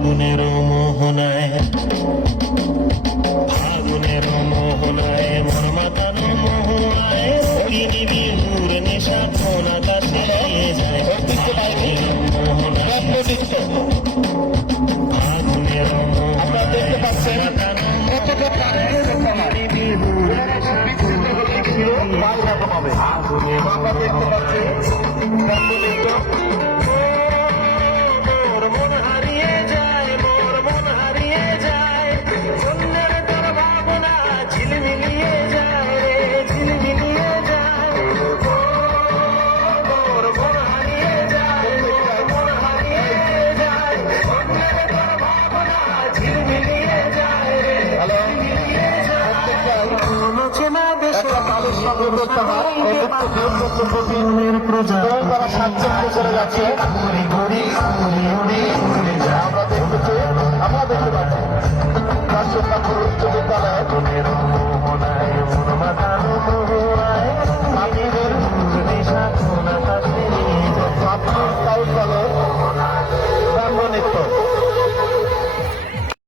ফাগুনের মোহনায় ফাগুনের মোহনায় মন মাতানো মোহনায় অগ্নি বিহুর নেশা কোন আকাশে নিয়ে যায় ফাগুনের মোহনায় ফাগুনের আপনারা দেখতে পাচ্ছেন আমরা দেখতে পাচ্ছি মোর মন হারিয়ে যায় মোর মন হারিয়ে যায় অন্যের তোর ভাবনা ঝিলমিলিয়ে যায় রে ঝিলমিলিয়ে যায় মোর মন হারিয়ে যায় মোর মন হারিয়ে যায় অন্যের তোর ভাবনা ঝিলমিলিয়ে যায় রে ঝিলমিলিয়ে যায় কোনো চেনা দেশে তাদের সঙ্গে করতে হয় প্রজা তারা স্বাচ্ছন্দ্যে চলে যাচ্ছে ঘুরি ঘুরি ঘুরি ঘুরি ঘুরে যায় আমরা